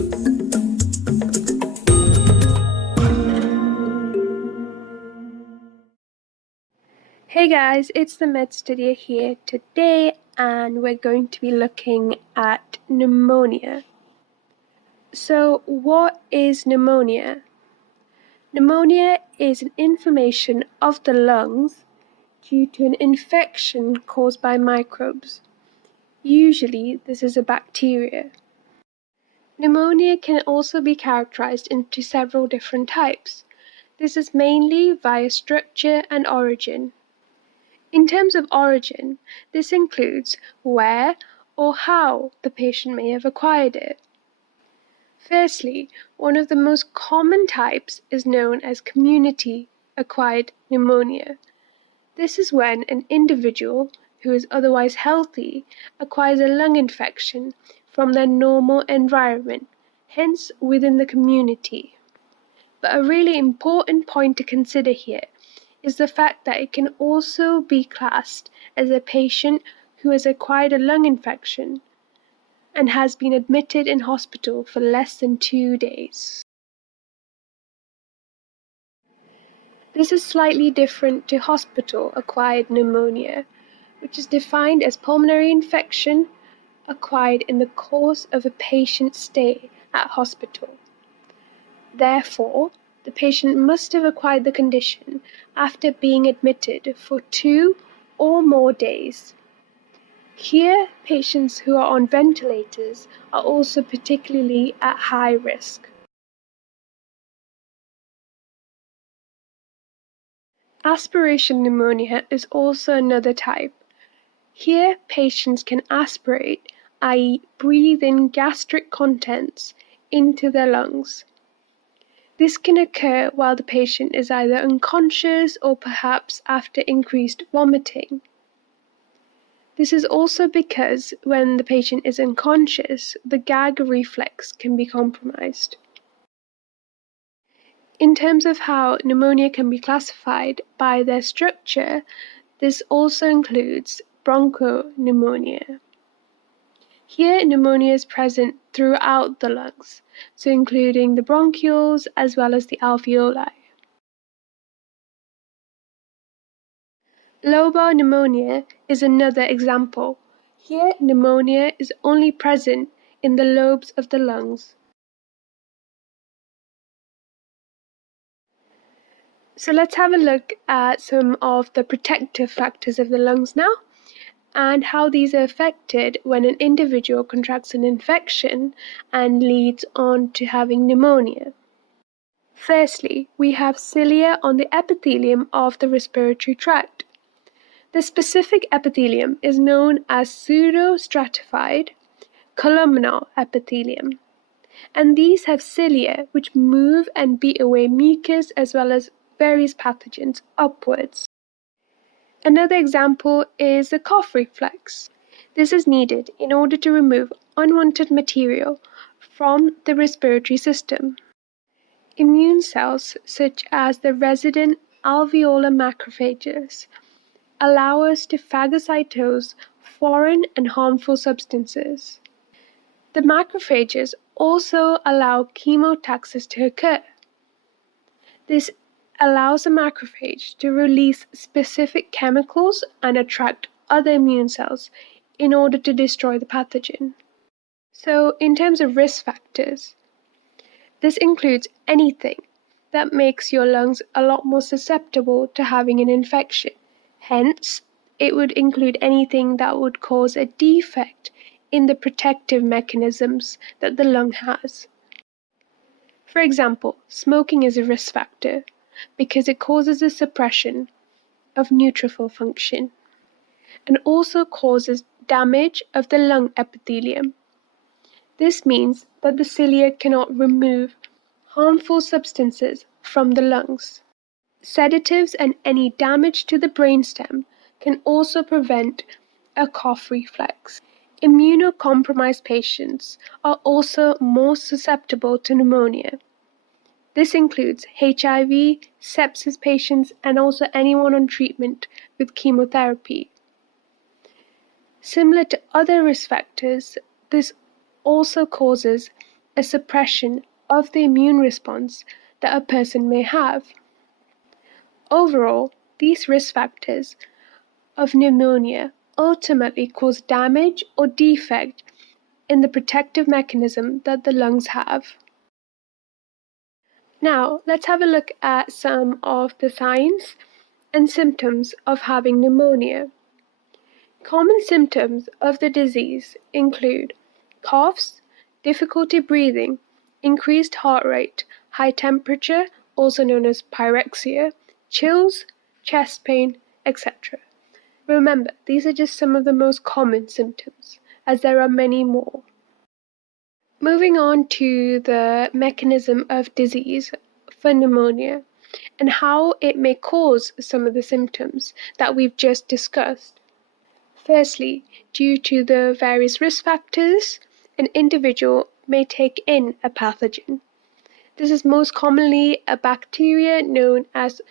Hey guys, it's the MedStudier here today, and we're going to be looking at pneumonia. So, what is pneumonia? Pneumonia is an inflammation of the lungs due to an infection caused by microbes. Usually, this is a bacteria. Pneumonia can also be characterized into several different types. This is mainly via structure and origin. In terms of origin, this includes where or how the patient may have acquired it. Firstly, one of the most common types is known as community-acquired pneumonia. This is when an individual who is otherwise healthy acquires a lung infection from their normal environment, hence within the community. But a really important point to consider here is the fact that it can also be classed as a patient who has acquired a lung infection and has been admitted in hospital for less than 2 days. This is slightly different to hospital-acquired pneumonia, which is defined as pulmonary infection acquired in the course of a patient's stay at hospital. Therefore, the patient must have acquired the condition after being admitted for 2 or more days. Here, patients who are on ventilators are also particularly at high risk. Aspiration pneumonia is also another type. Here, patients can aspirate, i.e., breathe in gastric contents into their lungs. This can occur while the patient is either unconscious or perhaps after increased vomiting. This is also because when the patient is unconscious, the gag reflex can be compromised. In terms of how pneumonia can be classified by their structure, this also includes bronchopneumonia. Here, pneumonia is present throughout the lungs, so including the bronchioles as well as the alveoli. Lobar pneumonia is another example. Here, pneumonia is only present in the lobes of the lungs. So let's have a look at some of the protective factors of the lungs now, and how these are affected when an individual contracts an infection and leads on to having pneumonia. Firstly, we have cilia on the epithelium of the respiratory tract. The specific epithelium is known as pseudostratified columnar epithelium, and these have cilia which move and beat away mucus as well as various pathogens upwards. Another example is the cough reflex. This is needed in order to remove unwanted material from the respiratory system. Immune cells, such as the resident alveolar macrophages, allow us to phagocytose foreign and harmful substances. The macrophages also allow chemotaxis to occur. This allows the macrophage to release specific chemicals and attract other immune cells in order to destroy the pathogen. So, in terms of risk factors, this includes anything that makes your lungs a lot more susceptible to having an infection. Hence, it would include anything that would cause a defect in the protective mechanisms that the lung has. For example, smoking is a risk factor because it causes a suppression of neutrophil function and also causes damage of the lung epithelium. This means that the cilia cannot remove harmful substances from the lungs. Sedatives and any damage to the brainstem can also prevent a cough reflex. Immunocompromised patients are also more susceptible to pneumonia. This includes HIV, sepsis patients, and also anyone on treatment with chemotherapy. Similar to other risk factors, this also causes a suppression of the immune response that a person may have. Overall, these risk factors of pneumonia ultimately cause damage or defect in the protective mechanism that the lungs have. Now, let's have a look at some of the signs and symptoms of having pneumonia. Common symptoms of the disease include coughs, difficulty breathing, increased heart rate, high temperature, also known as pyrexia, chills, chest pain, etc. Remember, these are just some of the most common symptoms, as there are many more. Moving on to the mechanism of disease for pneumonia and how it may cause some of the symptoms that we've just discussed. Firstly, due to the various risk factors, an individual may take in a pathogen. This is most commonly a bacteria known as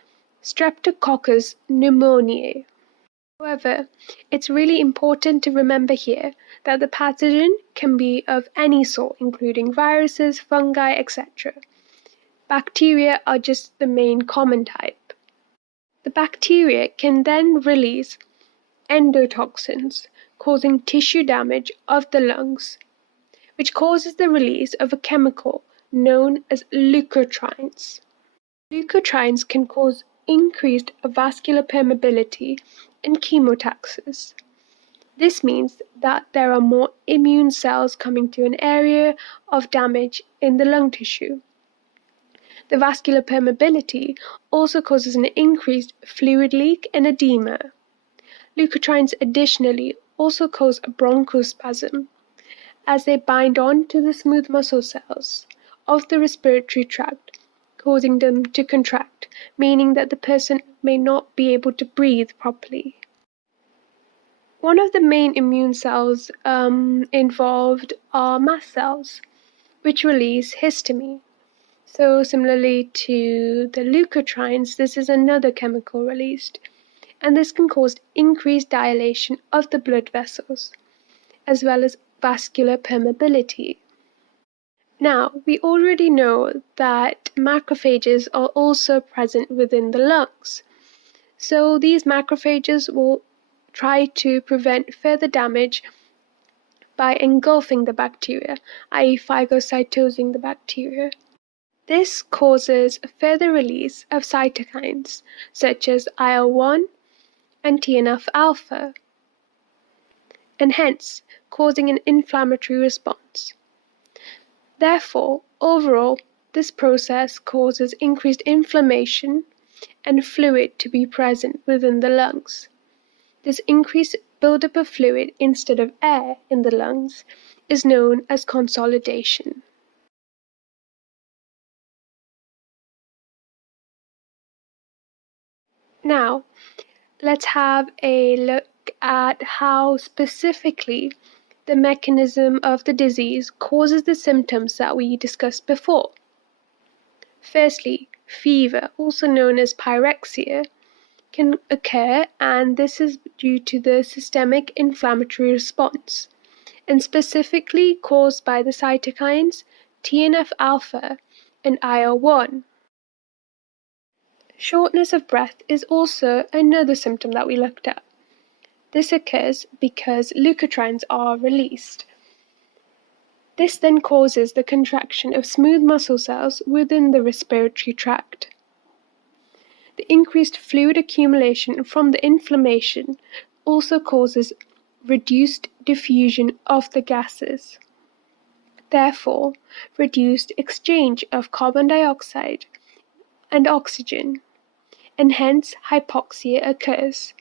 Streptococcus pneumoniae. However, it's really important to remember here that the pathogen can be of any sort, including viruses, fungi, etc. Bacteria are just the main common type. The bacteria can then release endotoxins, causing tissue damage of the lungs, which causes the release of a chemical known as leukotrienes. Leukotrienes can cause increased vascular permeability and chemotaxis. This means that there are more immune cells coming to an area of damage in the lung tissue. The vascular permeability also causes an increased fluid leak and edema. Leukotrienes additionally also cause a bronchospasm, as they bind on to the smooth muscle cells of the respiratory tract, causing them to contract, meaning that the person may not be able to breathe properly. One of the main immune cells involved are mast cells, which release histamine. So similarly to the leukotrienes, this is another chemical released, and this can cause increased dilation of the blood vessels, as well as vascular permeability. Now, we already know that macrophages are also present within the lungs. So these macrophages will try to prevent further damage by engulfing the bacteria, i.e. phagocytosing the bacteria. This causes a further release of cytokines such as IL-1 and TNF-alpha, and hence causing an inflammatory response. Therefore, overall, this process causes increased inflammation and fluid to be present within the lungs. This increased buildup of fluid instead of air in the lungs is known as consolidation. Now, let's have a look at how specifically the mechanism of the disease causes the symptoms that we discussed before. Firstly, fever, also known as pyrexia, can occur, and this is due to the systemic inflammatory response, and specifically caused by the cytokines TNF-alpha and IL-1. Shortness of breath is also another symptom that we looked at. This occurs because leukotrienes are released. This then causes the contraction of smooth muscle cells within the respiratory tract. The increased fluid accumulation from the inflammation also causes reduced diffusion of the gases, therefore reduced exchange of carbon dioxide and oxygen, and hence hypoxia occurs.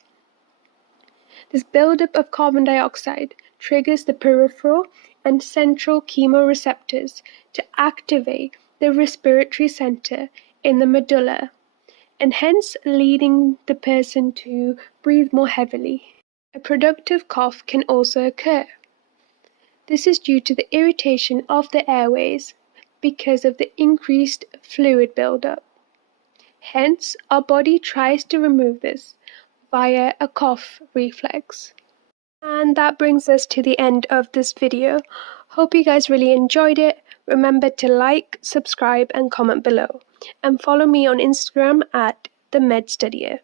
This buildup of carbon dioxide triggers the peripheral and central chemoreceptors to activate the respiratory center in the medulla, and hence leading the person to breathe more heavily. A productive cough can also occur. This is due to the irritation of the airways because of the increased fluid buildup. Hence, our body tries to remove this via a cough reflex. And that brings us to the end of this video. Hope you guys really enjoyed it. Remember to like, subscribe, and comment below. And follow me on Instagram at the MedStudier.